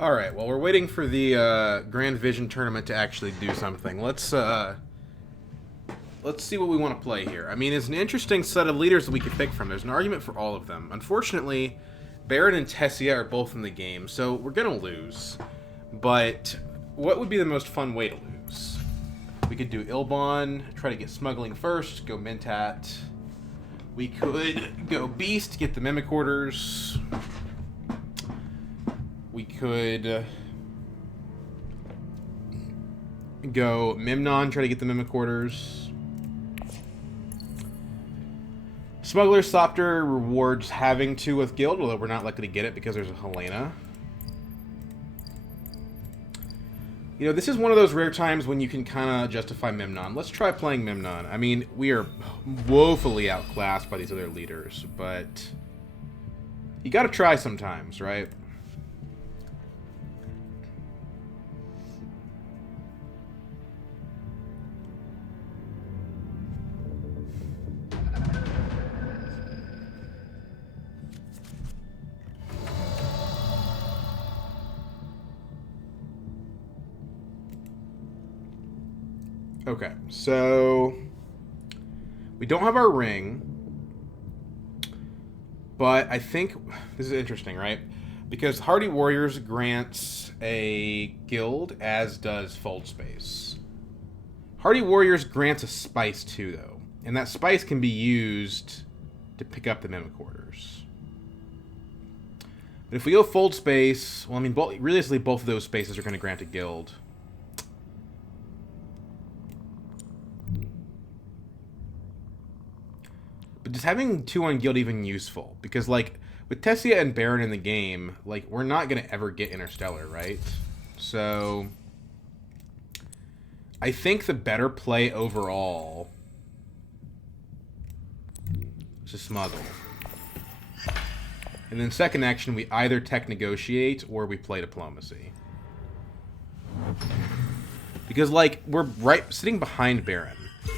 Alright, well, we're waiting for the Grand Vision tournament to actually do something. Let's see what we want to play here. I mean, it's an interesting set of leaders that we could pick from. There's an argument for all of them. Unfortunately, Baron and Tessia are both in the game, so we're going to lose. But what would be the most fun way to lose? We could do Ilbon, try to get smuggling first, go Mentat. We could go Beast, get the Mimic Orders. We could go Memnon, try to get the Mimic Orders. Smuggler Sopter rewards having to with Guild, although we're not likely to get it because there's a Helena. You know, this is one of those rare times when you can kind of justify Memnon. Let's try playing Memnon. I mean, we are woefully outclassed by these other leaders, but you gotta try sometimes, right? Okay, so we don't have our ring, but I think this is interesting, right? Because Hardy Warriors grants a guild, as does Fold Space. Hardy Warriors grants a spice too, though, and that spice can be used to pick up the Mimic Orders. But if we go Fold Space, well, I mean, realistically, both of those spaces are going to grant a guild. But does having 2 on guild even useful? Because, like, with Tessia and Baron in the game, like, we're not going to ever get Interstellar, right? So I think the better play overall is to smuggle. And then second action, we either tech negotiate or we play diplomacy. Because, like, we're right sitting behind Baron.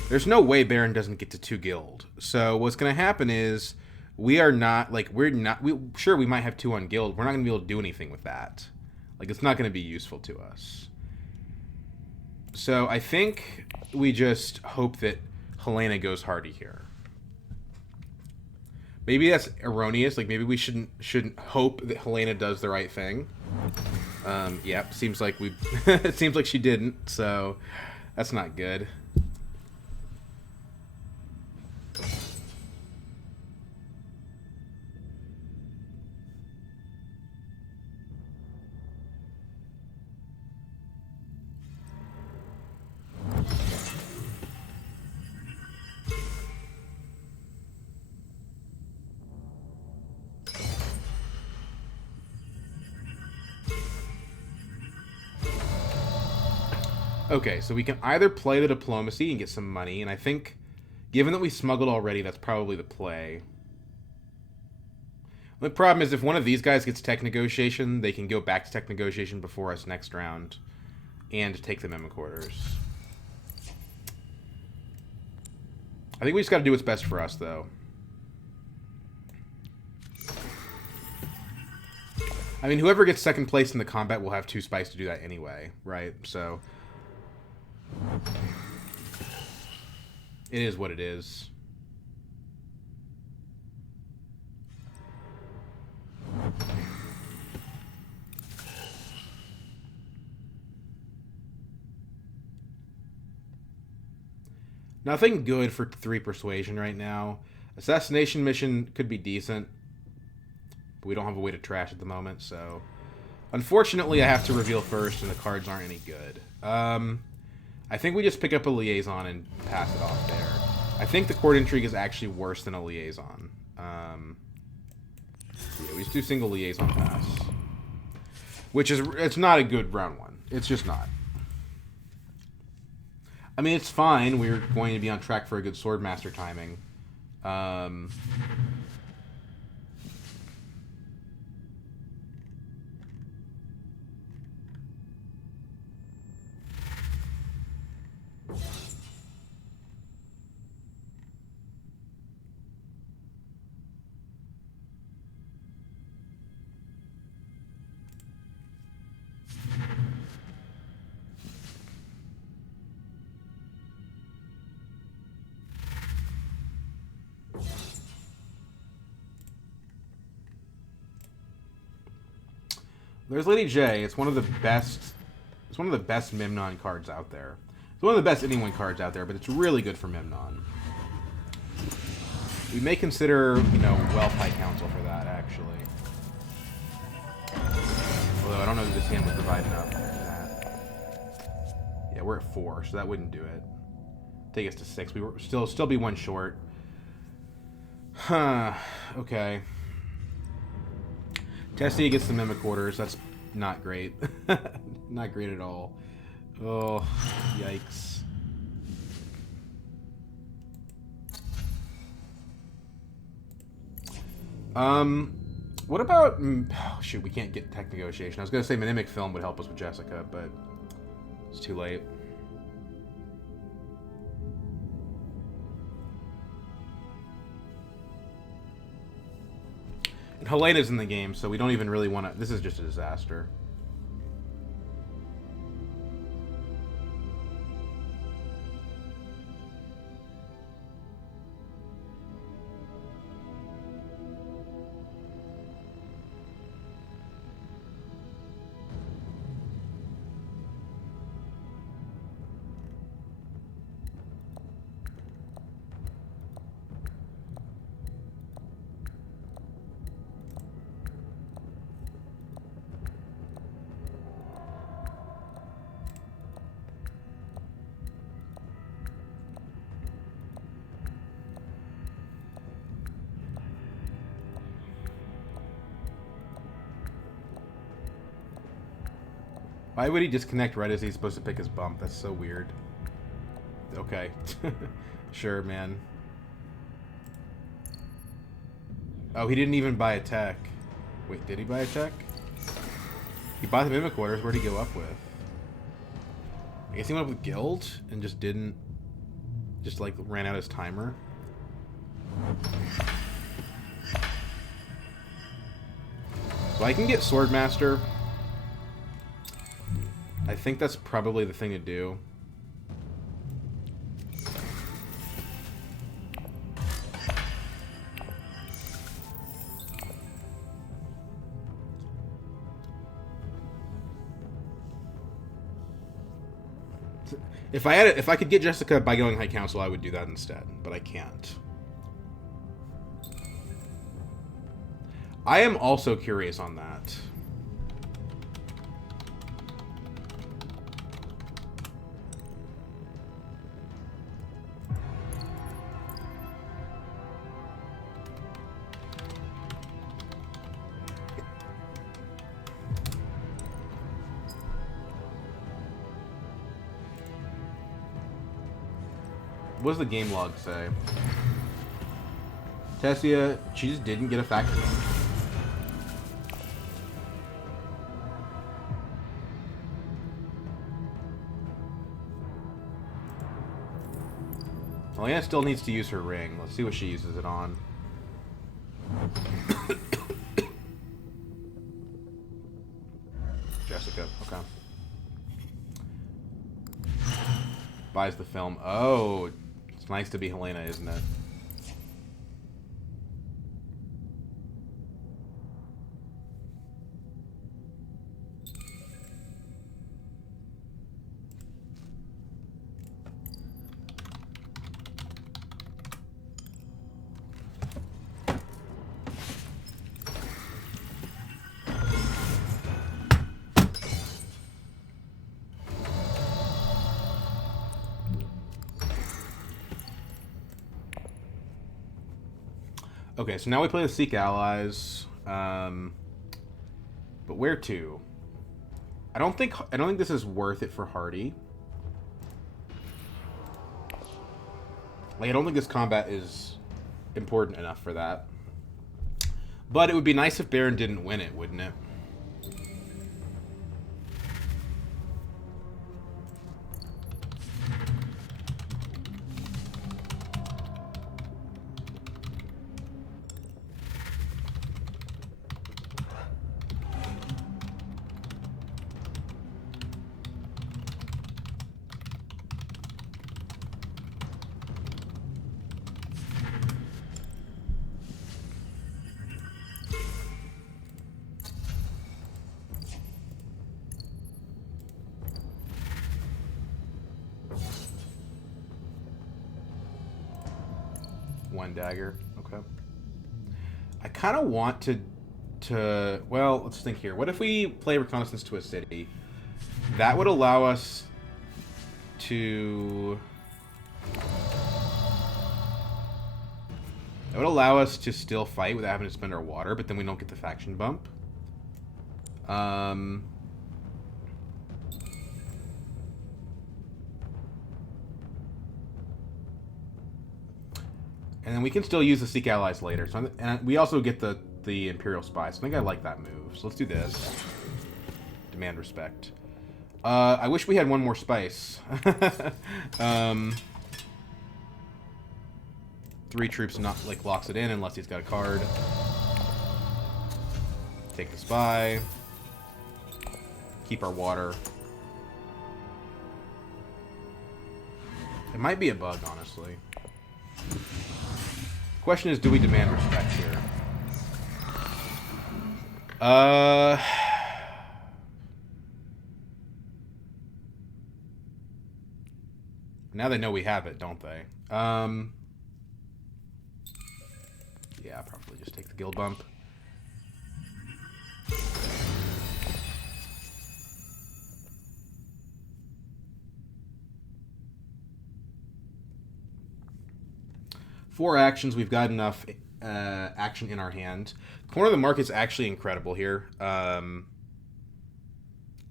There's no way Baron doesn't get to 2 guild. So what's going to happen is we might have 2 on guild. We're not going to be able to do anything with that. Like, it's not going to be useful to us. So I think we just hope that Helena goes Hardy here. Maybe that's erroneous. Like, maybe we shouldn't hope that Helena does the right thing. Yep, seems like it seems like she didn't, so that's not good. Okay, so we can either play the diplomacy and get some money, and I think, given that we smuggled already, that's probably the play. The problem is if one of these guys gets tech negotiation, they can go back to tech negotiation before us next round and take the Mimic Orders. I think we just got to do what's best for us, though. I mean, whoever gets second place in the combat will have 2 spice to do that anyway, right? So it is what it is. Nothing good for 3 persuasion right now. Assassination mission could be decent, but we don't have a way to trash at the moment, so unfortunately I have to reveal first and the cards aren't any good. I think we just pick up a liaison and pass it off there. I think the court intrigue is actually worse than a liaison. Yeah, we just do single liaison pass. Which is, it's not a good round 1. It's just not. I mean, it's fine. We're going to be on track for a good Swordmaster timing. There's Lady J. It's one of the best. It's one of the best Memnon cards out there. It's one of the best anyone cards out there, but it's really good for Memnon. We may consider, you know, Wealth High Council for that, actually. Although I don't know that this hand would provide enough for that. Yeah, we're at 4, so that wouldn't do it. Take us to 6. We were still be 1 short. Huh. Okay. Tessia gets the Mimic Orders. That's not great. Not great at all. Oh, yikes. What about... Oh, shoot, we can't get tech negotiation. I was going to say Mimic Film would help us with Jessica, but it's too late. And Helena's in the game, so we don't even really want to... This is just a disaster. Why would he disconnect right as he's supposed to pick his bump? That's so weird. Okay. Sure, man. Oh, he didn't even buy a tech. Wait, did he buy a tech? He bought the Mimic Orders. Where'd he go up with? I guess he went up with Guild and just didn't... Just, like, ran out his timer. So I can get Swordmaster. I think that's probably the thing to do. If I could get Jessica by going High Council, I would do that instead, but I can't. I am also curious on that. What does the game log say? Tessia, she just didn't get a factor. Elena still needs to use her ring. Let's see what she uses it on. Jessica, okay. Buys the film. Oh, it's nice to be Helena, isn't it? Okay, so now we play the Seek Allies, but where to? I don't think this is worth it for Hardy. Like, I don't think this combat is important enough for that. But it would be nice if Baron didn't win it, wouldn't it? one dagger. Okay. I kind of want to... Well, let's think here. What if we play Reconnaissance to a city? That would allow us to... That would allow us to still fight without having to spend our water, but then we don't get the faction bump. And then we can still use the Seek Allies later. So and we also get the Imperial Spies. I think I like that move. So let's do this. Demand respect. I wish we had one more spice. 3 troops not like locks it in unless he's got a card. Take the spy. Keep our water. It might be a bug, honestly. The question is, do we demand respect here? Now they know we have it, don't they? Yeah, probably just take the guild bump. Four actions, we've got enough action in our hand. Corner of the Market's actually incredible here.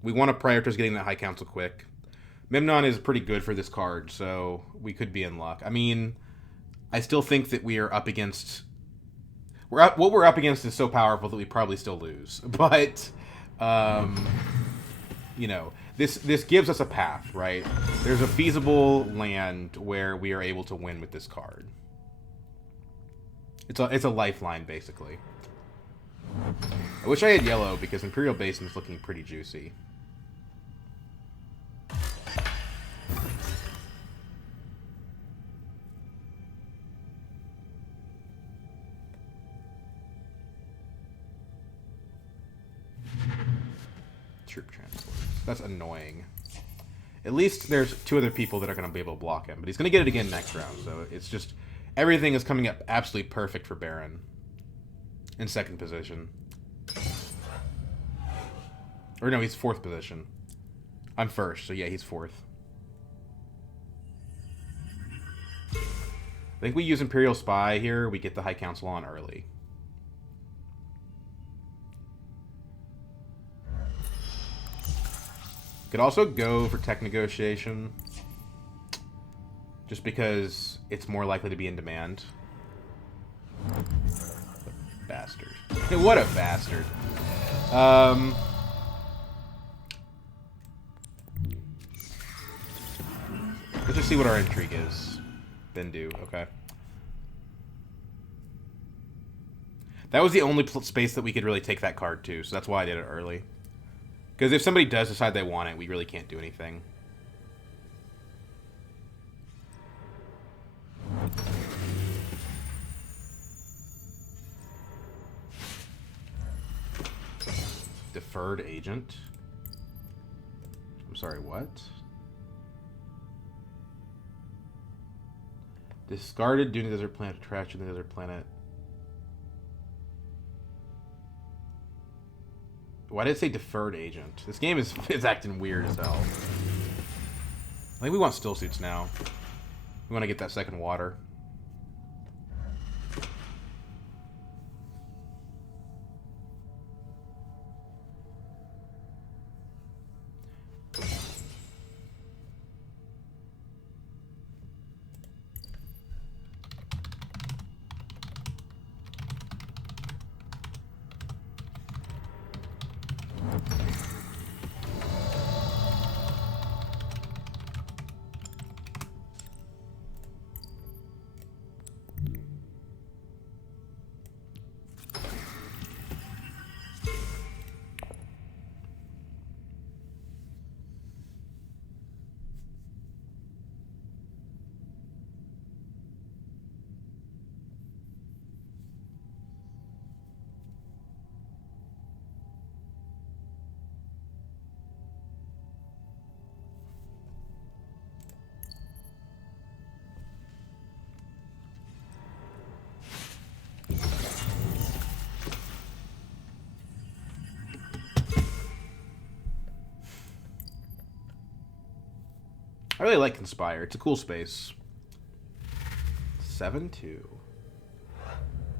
We want to prioritize getting that High Council quick. Memnon is pretty good for this card, so we could be in luck. I mean, I still think that we are up against... what we're up against is so powerful that we probably still lose. But, you know, this gives us a path, right? There's a feasible land where we are able to win with this card. It's a lifeline, basically. I wish I had yellow, because Imperial Basin's looking pretty juicy. Troop transports. That's annoying. At least there's 2 other people that are going to be able to block him, but he's going to get it again next round, so it's just... Everything is coming up absolutely perfect for Baron. In 2nd position. Or no, he's 4th position. I'm 1st, so yeah, he's 4th. I think we use Imperial Spy here. We get the High Council on early. Could also go for tech negotiation. Just because it's more likely to be in demand. Bastard. What a bastard. Let's just see what our intrigue is. Then do. Okay. That was the only space that we could really take that card to, so that's why I did it early. Because if somebody does decide they want it, we really can't do anything. Deferred agent. I'm sorry, what? Discarded Dune Desert Planet to trash in the Desert Planet. Why did it say deferred agent? This game is acting weird as hell. I think we want still suits now. We want to get that 2nd water. I really like Conspire. It's a cool space. 7-2.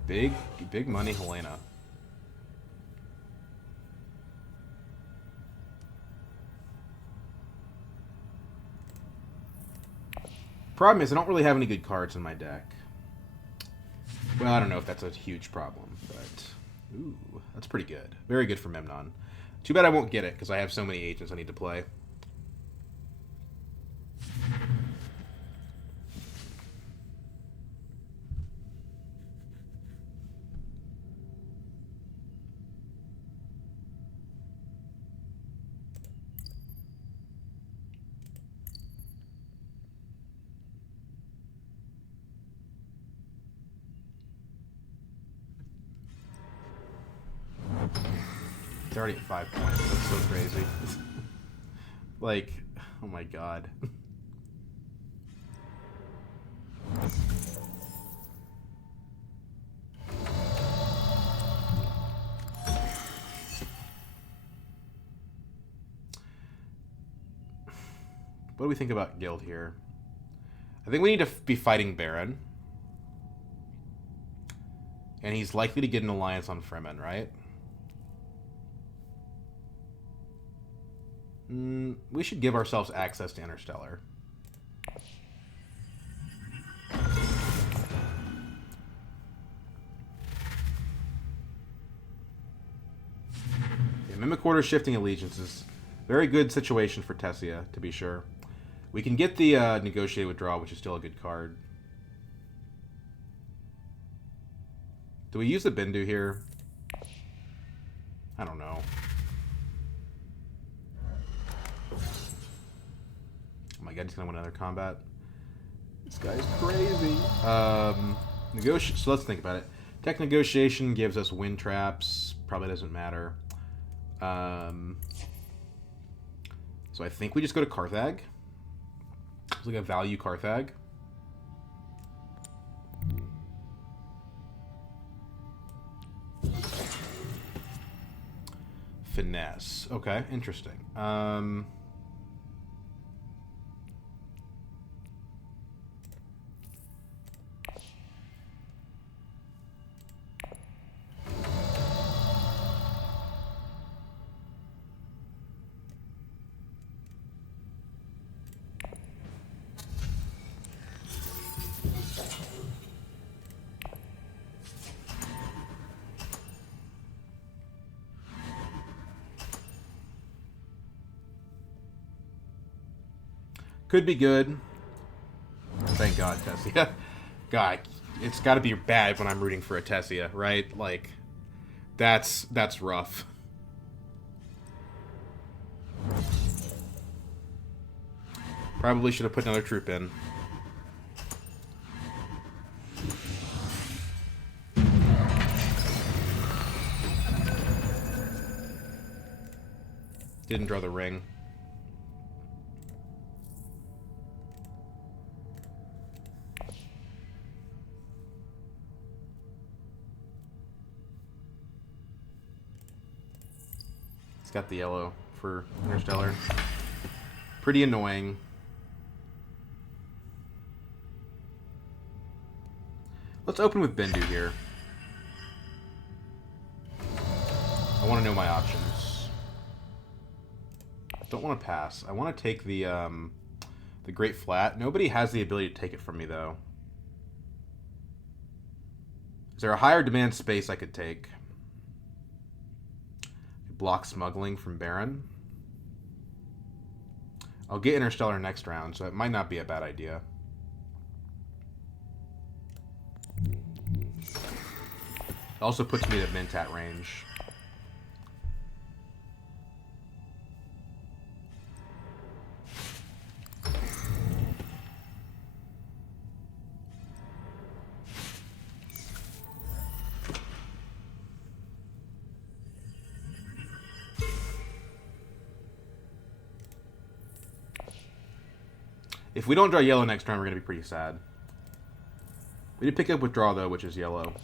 Big money, Helena. Problem is, I don't really have any good cards in my deck. Well, I don't know if that's a huge problem, but... Ooh, that's pretty good. Very good for Memnon. Too bad I won't get it, because I have so many agents I need to play. It's already at 5 points. That's so crazy. Like, oh my god. What do we think about Guild here? I think we need to be fighting Baron. And he's likely to get an alliance on Fremen, right? We should give ourselves access to Interstellar. Yeah, Mimic Order shifting allegiances. Very good situation for Tessia, to be sure. We can get the Negotiate Withdrawal, which is still a good card. Do we use the Bindu here? I don't know. Oh my god, he's gonna win another combat. This guy's crazy. So let's think about it. Tech Negotiation gives us wind traps. Probably doesn't matter. So I think we just go to Carthag. It's like a value Carthag. Finesse. Okay, interesting. Could be good. Thank God, Tessia. God, it's got to be bad when I'm rooting for a Tessia, right? Like, that's rough. Probably should have put another troop in. Didn't draw the ring. It's got the yellow for Interstellar. Pretty annoying. Let's open with Bindu here. I want to know my options. Don't want to pass. I want to take the Great Flat. Nobody has the ability to take it from me, though. Is there a higher demand space I could take? Block smuggling from Baron. I'll get Interstellar next round, so it might not be a bad idea. It also puts me at Mentat range. If we don't draw yellow next turn, we're going to be pretty sad. We did pick up Withdraw, though, which is yellow.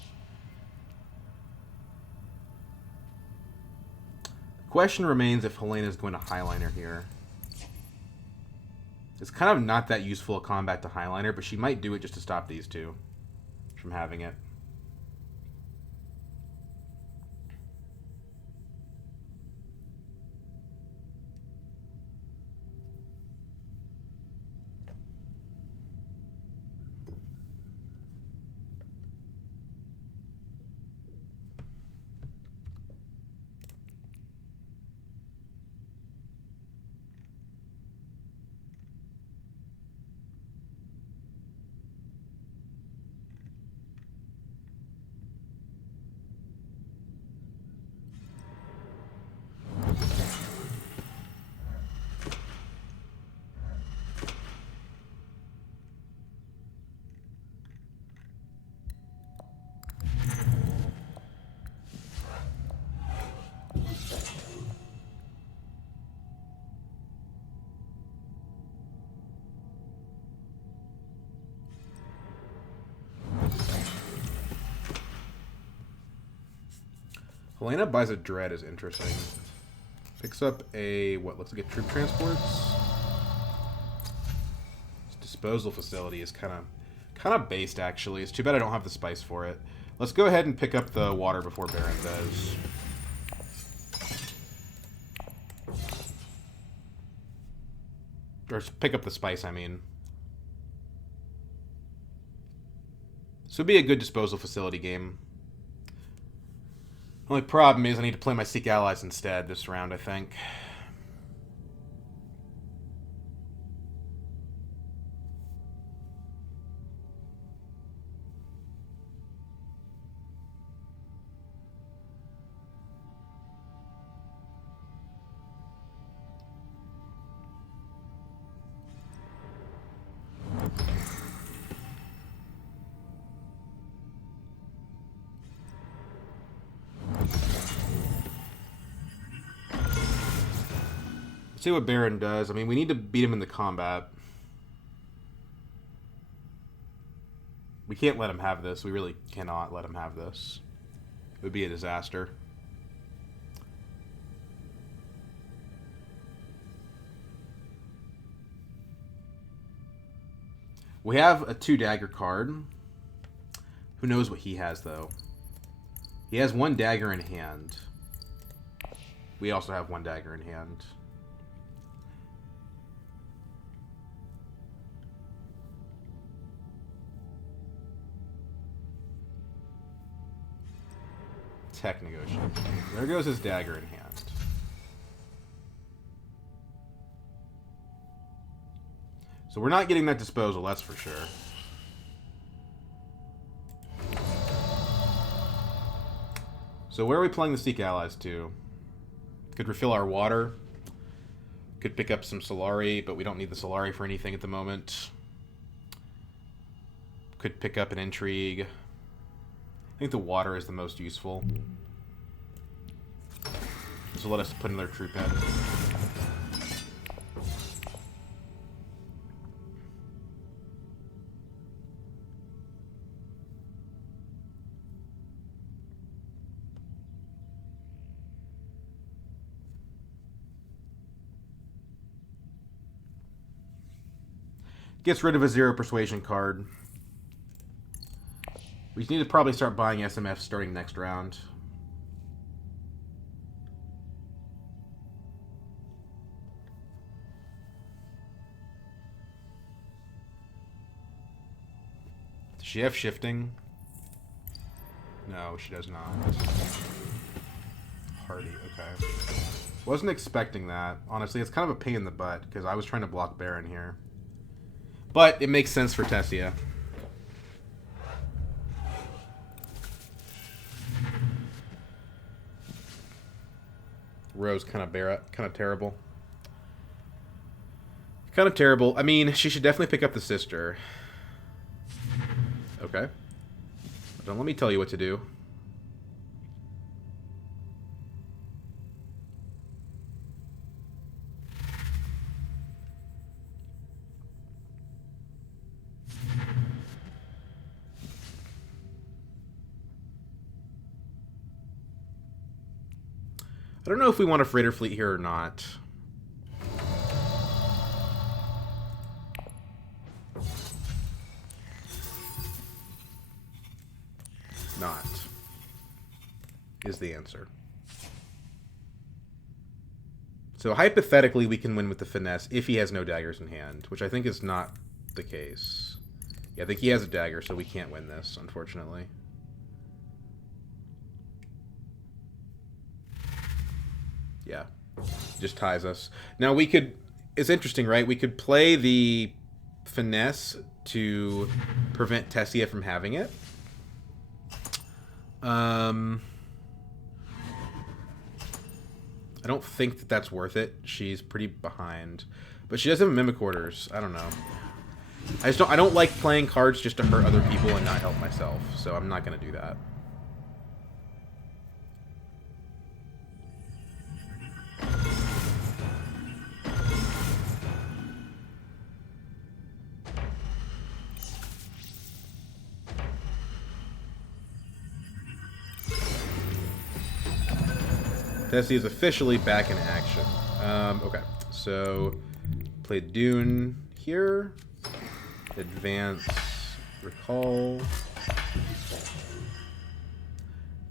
The question remains if Helena's going to Highliner here. It's kind of not that useful a combat to Highliner, but she might do it just to stop these two from having it. Helena buys a Dread is interesting. Picks up a, what looks like a troop transports. This disposal facility is kind of based, actually. It's too bad I don't have the spice for it. Let's go ahead and pick up the water before Baron does. Or pick up the spice, I mean. This would be a good disposal facility game. Only problem is I need to play my Seek Allies instead this round, I think. See what Baron does. I mean, we need to beat him in the combat. We can't let him have this. We really cannot let him have this. It would be a disaster. We have a 2-dagger card. Who knows what he has, though? He has 1 dagger in hand. We also have 1 dagger in hand. Tech negotiation. There goes his dagger in hand. So we're not getting that disposal, that's for sure. So where are we playing the Seek Allies to? Could refill our water. Could pick up some Solari, but we don't need the Solari for anything at the moment. Could pick up an Intrigue. I think the water is the most useful. This will let us put another troop in. Gets rid of a 0 persuasion card. We need to probably start buying SMF starting next round. Does she have shifting? No, she does not. Hardy, okay. Wasn't expecting that. Honestly, it's kind of a pain in the butt, because I was trying to block Baron here. But it makes sense for Tessia. Rose kind of terrible. Kind of terrible. I mean, she should definitely pick up the sister. Okay. Don't let me tell you what to do. I don't know if we want a freighter fleet here or not. is the answer. So hypothetically, we can win with the finesse if he has no daggers in hand, which I think is not the case. Yeah, I think he has a dagger, so we can't win this, unfortunately. Yeah, just ties us. Now we could... It's interesting, right? We could play the finesse to prevent Tessia from having it. I don't think that that's worth it. She's pretty behind. But she does have mimic orders. I don't know. I don't like playing cards just to hurt other people and not help myself. So I'm not going to do that. Tessie is officially back in action. Okay, so play Dune here. Advance, recall.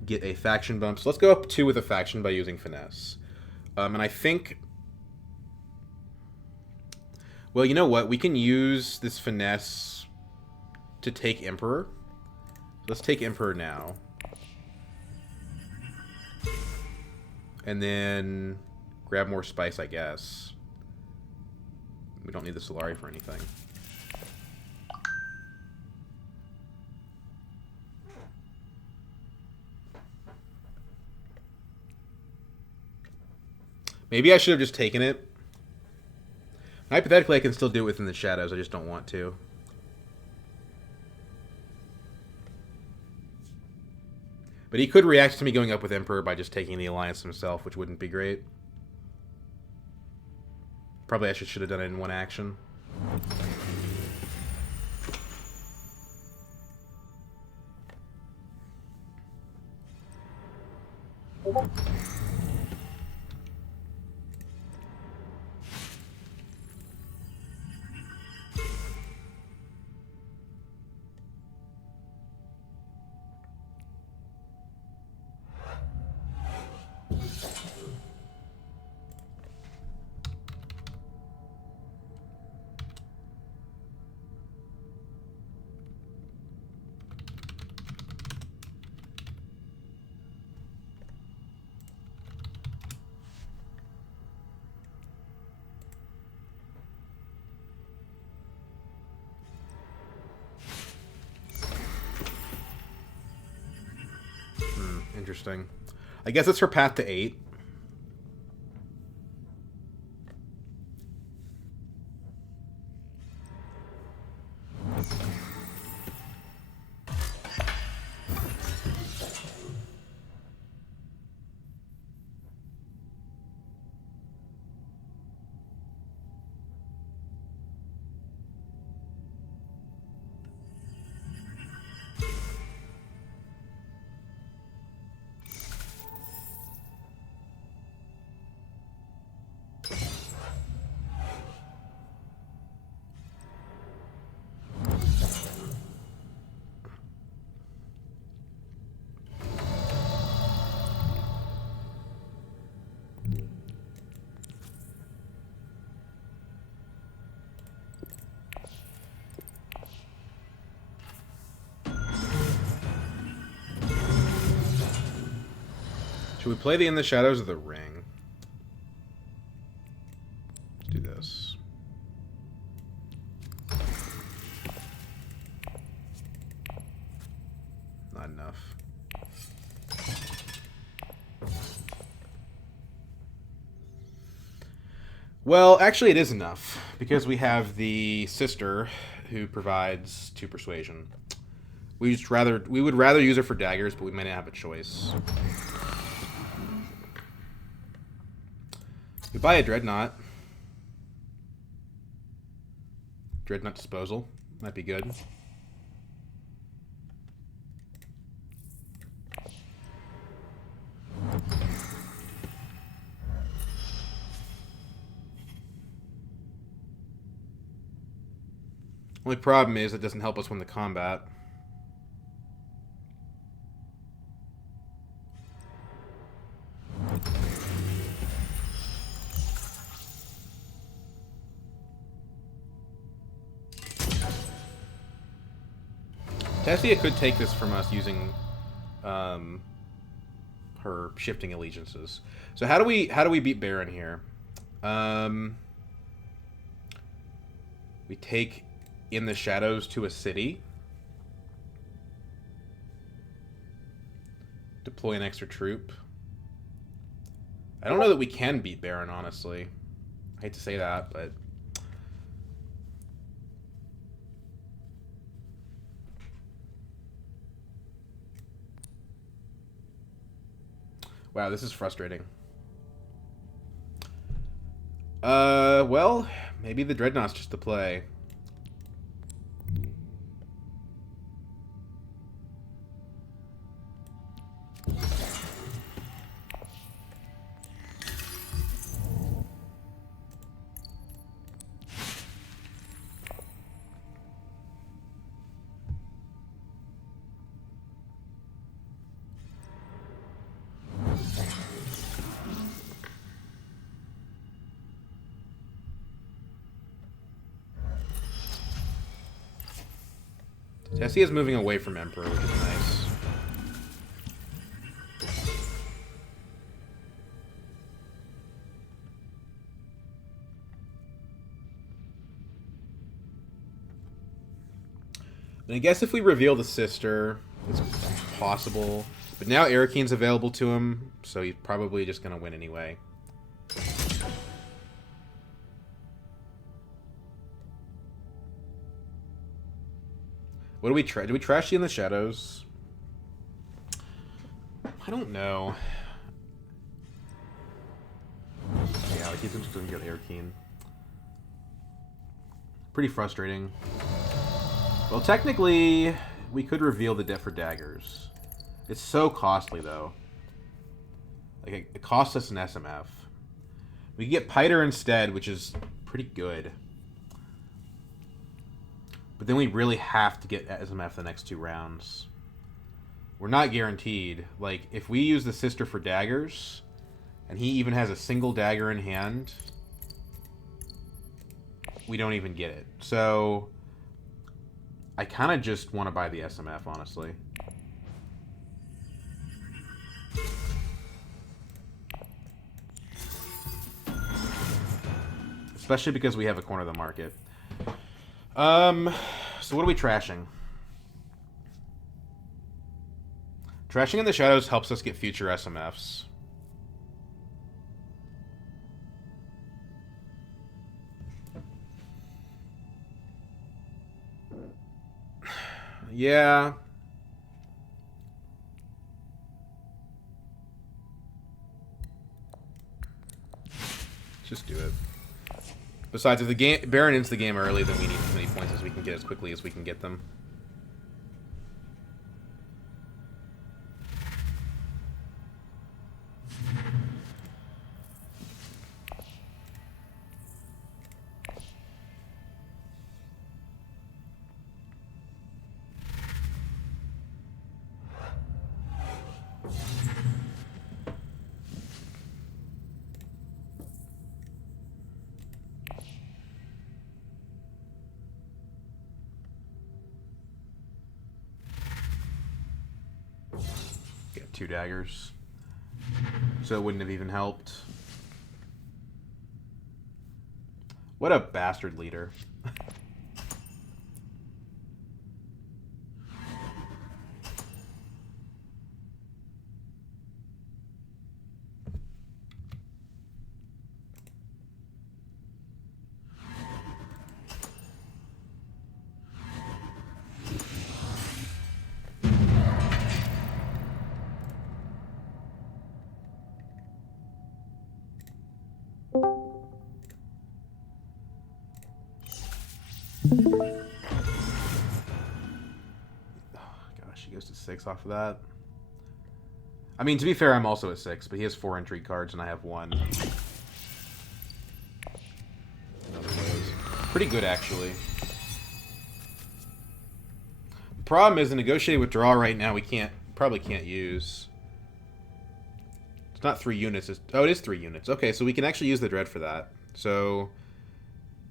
Get a faction bump. So let's go up 2 with a faction by using finesse. And I think... Well, you know what? We can use this finesse to take Emperor. Let's take Emperor now. And then grab more spice, I guess. We don't need the Solari for anything. Maybe I should have just taken it. Hypothetically, I can still do it within the shadows. I just don't want to. But he could react to me going up with Emperor by just taking the Alliance himself, which wouldn't be great. Probably I should have done it in one action. Interesting. I guess it's her path to 8. Should we play the In the Shadows of the Ring? Let's do this. Not enough. Well, actually it is enough, because we have the sister who provides 2 persuasion. We would rather use her for daggers, but we may not have a choice. We buy a Dreadnought. Dreadnought disposal. Might be good. Only problem is it doesn't help us win the combat. Tessia could take this from us using her shifting allegiances. So how do we beat Baron here? We take In the Shadows to a city. Deploy an extra troop. I don't know that we can beat Baron, honestly. I hate to say that, but... Wow, this is frustrating. Well, maybe the Dreadnought's just the play. Tessie is moving away from Emperor, which is nice. And I guess if we reveal the sister, it's possible. But now Arakine's available to him, so he's probably just going to win anyway. What do we try? Do we trash the In the Shadows? I don't know. Yeah, he's just going to get Arakine. Pretty frustrating. Well, technically, we could reveal the debt for daggers. It's so costly, though. Like, it costs us an SMF. We can get Piter instead, which is pretty good. But then we really have to get SMF the next 2 rounds. We're not guaranteed. Like, if we use the sister for daggers, and he even has a single dagger in hand, we don't even get it. So, I kind of just want to buy the SMF, honestly. Especially because we have a corner of the market. So what are we trashing? Trashing In the Shadows helps us get future SMFs. Yeah. Just do it. Besides, if the Baron ends the game early, then we need as many points as we can get as quickly as we can get them. Get 2 daggers. So it wouldn't have even helped. What a bastard leader. Gosh, he goes to 6 off of that. I mean, to be fair, I'm also at 6, but he has 4 intrigue cards and I have 1. Pretty good, actually. The problem is the negotiated withdrawal right now we probably can't use. It's not 3 units. Oh, it is 3 units. Okay, so we can actually use the Dread for that. So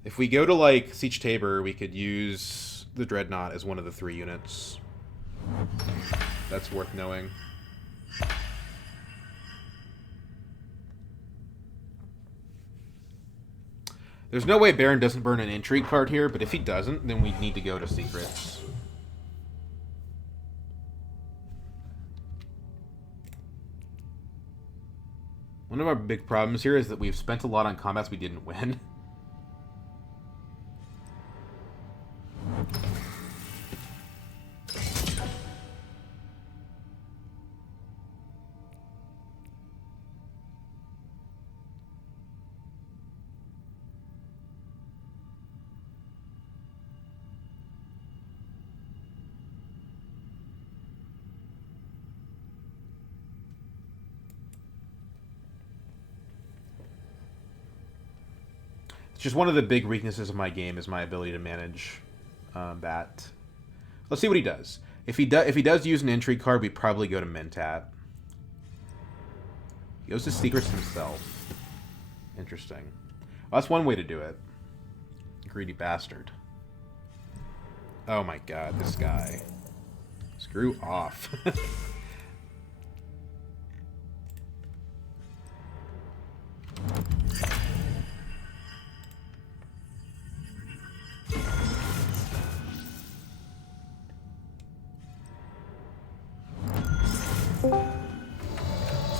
if we go to, like, Siege Tabor, we could use the Dreadnought as one of the 3 units. That's worth knowing. There's no way Baron doesn't burn an intrigue card here, but if he doesn't, then we need to go to secrets. One of our big problems here is that we've spent a lot on combats we didn't win. Just one of the big weaknesses of my game is my ability to manage that. Let's see what he does. If he does use an intrigue card, we probably go to Mentat. He goes to secrets himself. Interesting. Well, that's one way to do it. Greedy bastard. Oh my god, this guy. Screw off.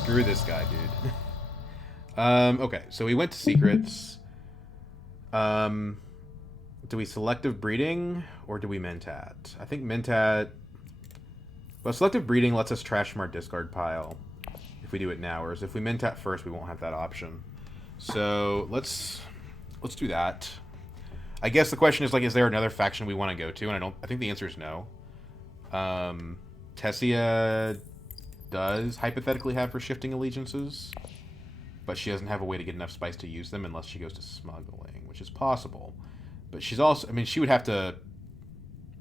Screw this guy, dude. Okay, so we went to secrets. Do we selective breeding or do we Mentat? I think Mentat. Well, selective breeding lets us trash from our discard pile if we do it now, whereas if we Mentat first, we won't have that option. So let's do that. I guess the question is, like, is there another faction we want to go to? And I think the answer is no. Tessia does hypothetically have her shifting allegiances, but she doesn't have a way to get enough spice to use them unless she goes to smuggling, which is possible. But she's also, I mean, she would have to,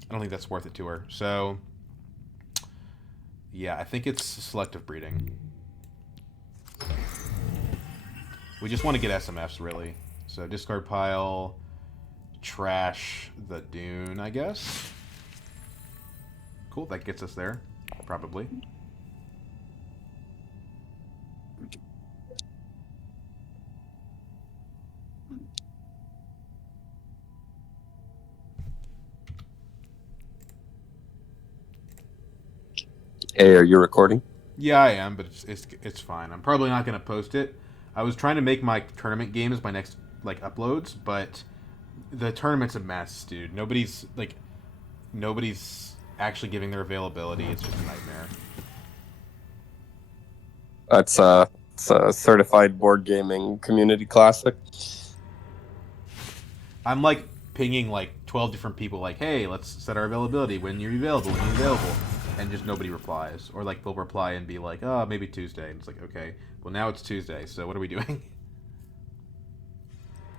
I don't think that's worth it to her. So, yeah, I think it's selective breeding. We just want to get SMFs, really. So, discard pile, trash the Dune, I guess. Cool, that gets us there, probably. Hey, are you recording? Yeah, I am, but it's fine. I'm probably not going to post it. I was trying to make my tournament games my next uploads, but the tournament's a mess, dude. Nobody's actually giving their availability. It's just a nightmare. It's a certified board gaming community classic. I'm pinging 12 different people, hey, let's set our availability. When you're available, and just nobody replies. Or they'll reply and be like, oh, maybe Tuesday. And it's okay, well, now it's Tuesday, so what are we doing?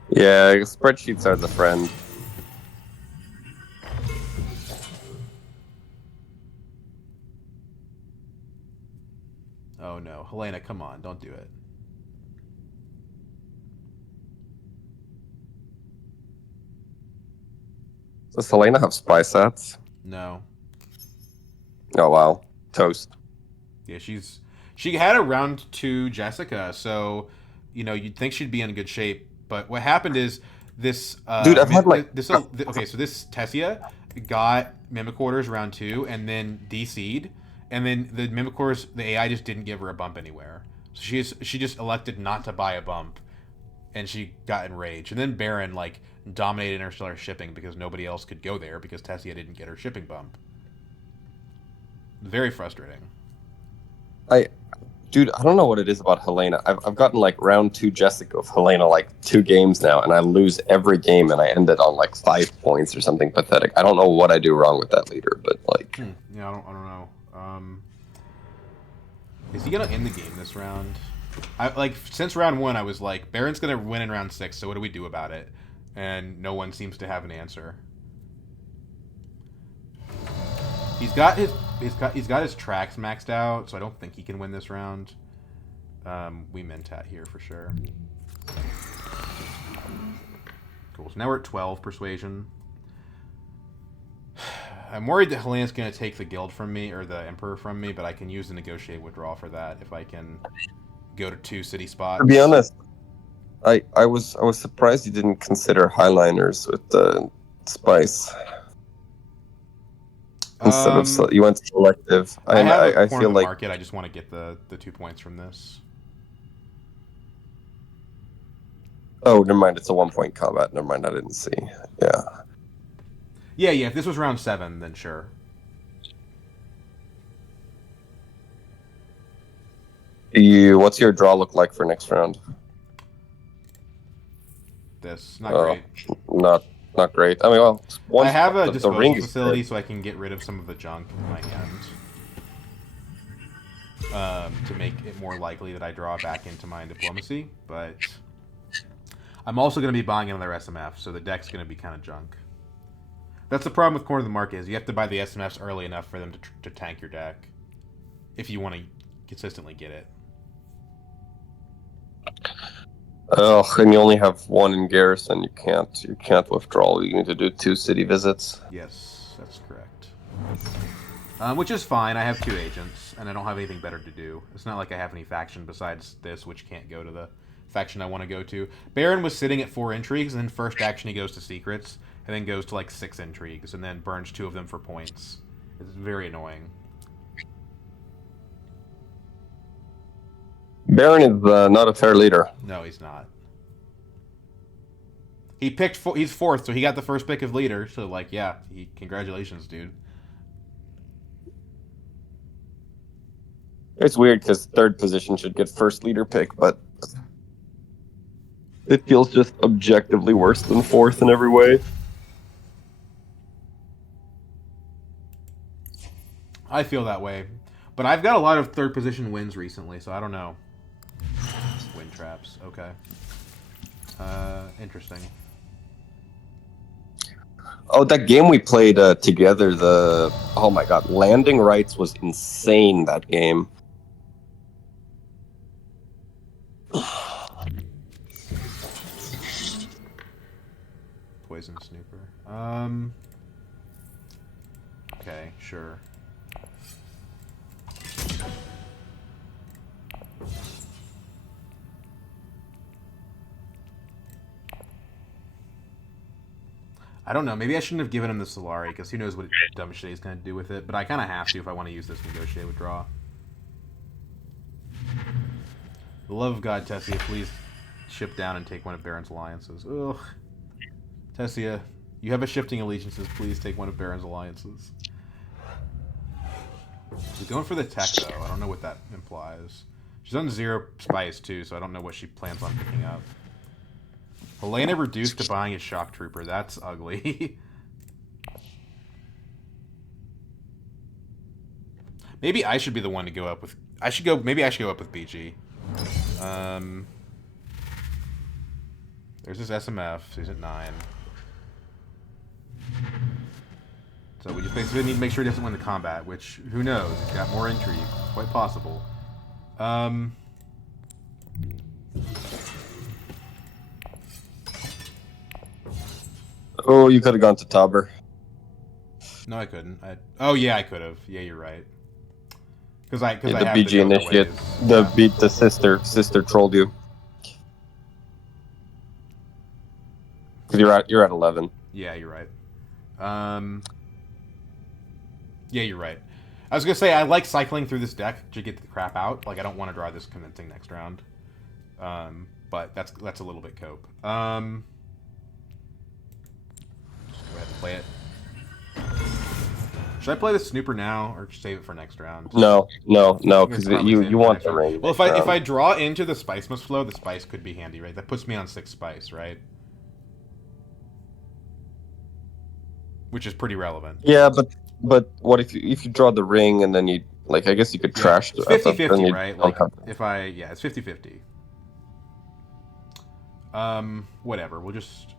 Yeah, spreadsheets are the friend. Oh no, Helena, come on, don't do it. Does Helena have spy sets? No. Oh wow, toast. Yeah, she had a round 2 Jessica, so you'd think she'd be in good shape. But what happened is this. Dude, I've had okay, so this Tessia got Mimic Orders round 2 and then DC'd, and then the Mimic Orders, the AI just didn't give her a bump anywhere. So she just elected not to buy a bump, and she got enraged. And then Baron dominated interstellar shipping because nobody else could go there because Tessia didn't get her shipping bump. Very frustrating. Dude, I don't know what it is about Helena. I've gotten round 2 Jessica of Helena 2 games now, and I lose every game, and I ended on 5 points or something pathetic. I don't know what I do wrong with that leader, but Yeah, I don't know. Is he gonna end the game this round? Since round 1, I was Baron's gonna win in round 6. So what do we do about it? And no one seems to have an answer. He's got his tracks maxed out, so I don't think he can win this round. We Mentat here for sure. Cool. So now we're at 12 persuasion. I'm worried that Helena's going to take the guild from me, or the Emperor from me, but I can use the negotiate withdrawal for that if I can go to 2 city spots. To be honest, I was surprised you didn't consider highliners with the spice instead of you went selective. I have a corner feel of the like market. I just want to get the 2 points from this. oh, never mind. It's a 1-point combat. Never mind. I didn't see. Yeah. Yeah. If this was round 7, then sure. What's your draw look like for next round? This not great. Not great. I mean, well, I have a disposal ring facility, so I can get rid of some of the junk in my hand to make it more likely that I draw back into my diplomacy. But I'm also going to be buying another SMF, so the deck's going to be kind of junk. That's the problem with corner of the market is you have to buy the SMFs early enough for them to tank your deck if you want to consistently get it. Oh, and you only have 1 in garrison. You can't withdraw. You need to do 2 city visits. Yes, that's correct. Which is fine. I have 2 agents, and I don't have anything better to do. It's not like I have any faction besides this, which can't go to the faction I want to go to. Baron was sitting at 4 intrigues, and then first action he goes to secrets, and then goes to like 6 intrigues, and then burns 2 of them for points. It's very annoying. Baron is not a fair leader. No, he's not. He picked. He's 4th, so he got the first pick of leader. So, like, yeah, congratulations, dude. It's weird because 3rd position should get first leader pick, but it feels just objectively worse than 4th in every way. I feel that way, but I've got a lot of 3rd position wins recently, so I don't know. Wind traps, okay. Interesting. Oh, that game we played together, oh my god, landing rights was insane, that game. Poison snooper. Okay, sure. I don't know. Maybe I shouldn't have given him the Solari, because who knows what dumb shit he's going to do with it. But I kind of have to if I want to use this negotiate withdraw. For the love of God, Tessia, please ship down and take one of Baron's alliances. Ugh. Tessia, you have a shifting allegiances. Please take one of Baron's alliances. She's going for the tech, though. I don't know what that implies. She's on 0 spice, too, so I don't know what she plans on picking up. Helena reduced to buying a shock trooper. That's ugly. Maybe I should be the one to go up with. Maybe I should go up with BG. There's this SMF. He's at 9. So we just basically need to make sure he doesn't win the combat. Which who knows? He's got more intrigue. Quite possible. Oh, you could have gone to Tauber. No, I couldn't. Oh yeah, I could have. Yeah, you're right. Because I the have BG initiate, the sister trolled you. Because you're at 11. Yeah, you're right. Yeah, you're right. I was gonna say I like cycling through this deck to get the crap out. Like I don't want to draw this convincing next round. But that's a little bit cope. Go ahead and play it. Should I play the snooper now or save it for next round? No, because you want the ring. Well, if I draw into the spice must flow, the spice could be handy, right? That puts me on 6 spice, right? Which is pretty relevant. Yeah, but what if you draw the ring and then you I guess you could trash it's 50-50, right? Like it's 50-50. Whatever. We'll just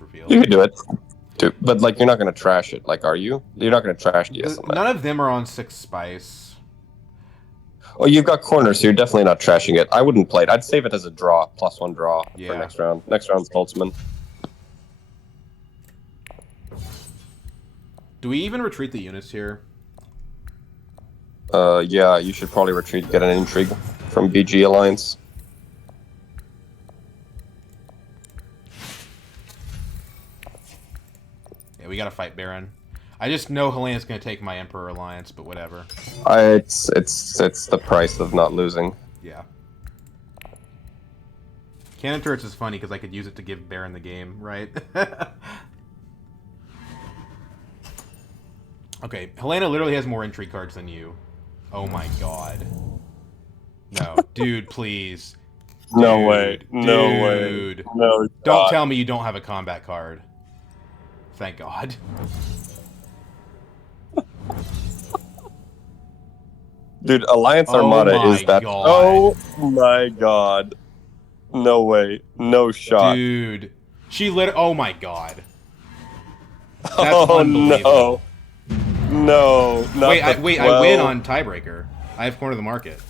reveal. You can do it. But you're not gonna trash it. Are you? You're not gonna trash the SMF. None of them are on 6 spice. Oh, you've got corners, so you're definitely not trashing it. I wouldn't play it. I'd save it as a draw, +1 draw for next round. Next round's Boltzmann. Do we even retreat the units here? Yeah, you should probably retreat, get an intrigue from BG Alliance. Yeah, we gotta fight Baron. I just know Helena's gonna take my Emperor Alliance, but whatever. It's the price of not losing. Yeah. Cannon turrets is funny because I could use it to give Baron the game, right? Okay, Helena literally has more intrigue cards than you. Oh my god. No, dude, please. No way. No way. Dude. No. Don't tell me you don't have a combat card. Thank God. Dude, Alliance Oh Armada my is that. God. Oh my god. No way. No shot. Dude. She lit. Oh my God. That's Oh unbelievable. no. No. Not Wait, the I 12. win on tiebreaker. I have corner of the market.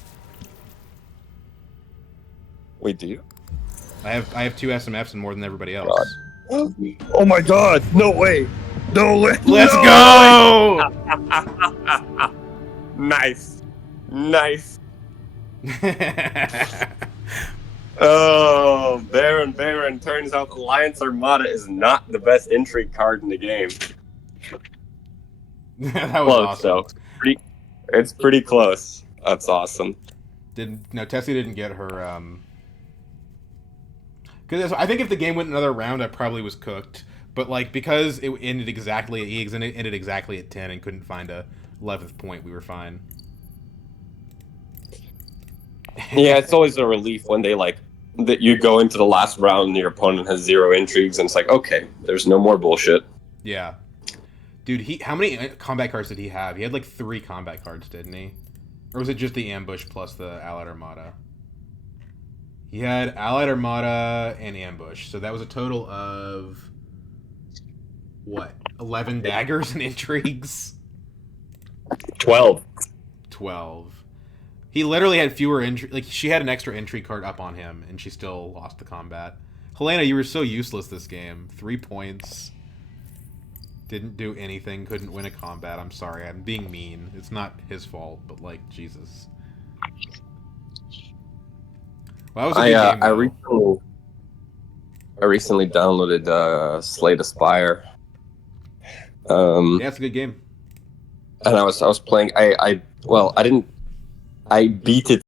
Wait, do you? I have 2 SMFs and more than everybody else. God. Oh my god. No way. No way. Let's no go! Nice. Nice. Oh, Baron. Turns out Alliance Armada is not the best intrigue card in the game. That was awesome. So it's pretty close. That's awesome. Tessie didn't get her. Because I think if the game went another round, I probably was cooked. But like because it ended exactly at 10 and couldn't find a 11th point, we were fine. Yeah, it's always a relief when they that you go into the last round and your opponent has 0 intrigues, and it's like, okay, there's no more bullshit. Yeah. Dude, how many combat cards did he have? He had like 3 combat cards, didn't he? Or was it just the ambush plus the Allied Armada? He had Allied Armada and ambush, so that was a total of what? 11 daggers and intrigues? 12. 12. He literally had fewer intrigue. Like, she had an extra intrigue card up on him, and she still lost the combat. Helena, you were so useless this game. 3 points. Didn't do anything. Couldn't win a combat. I'm sorry. I'm being mean. It's not his fault, but, like, Jesus. Well, that was a good game, I recently downloaded Slay the Spire. yeah, it's a good game. And I was playing. I beat it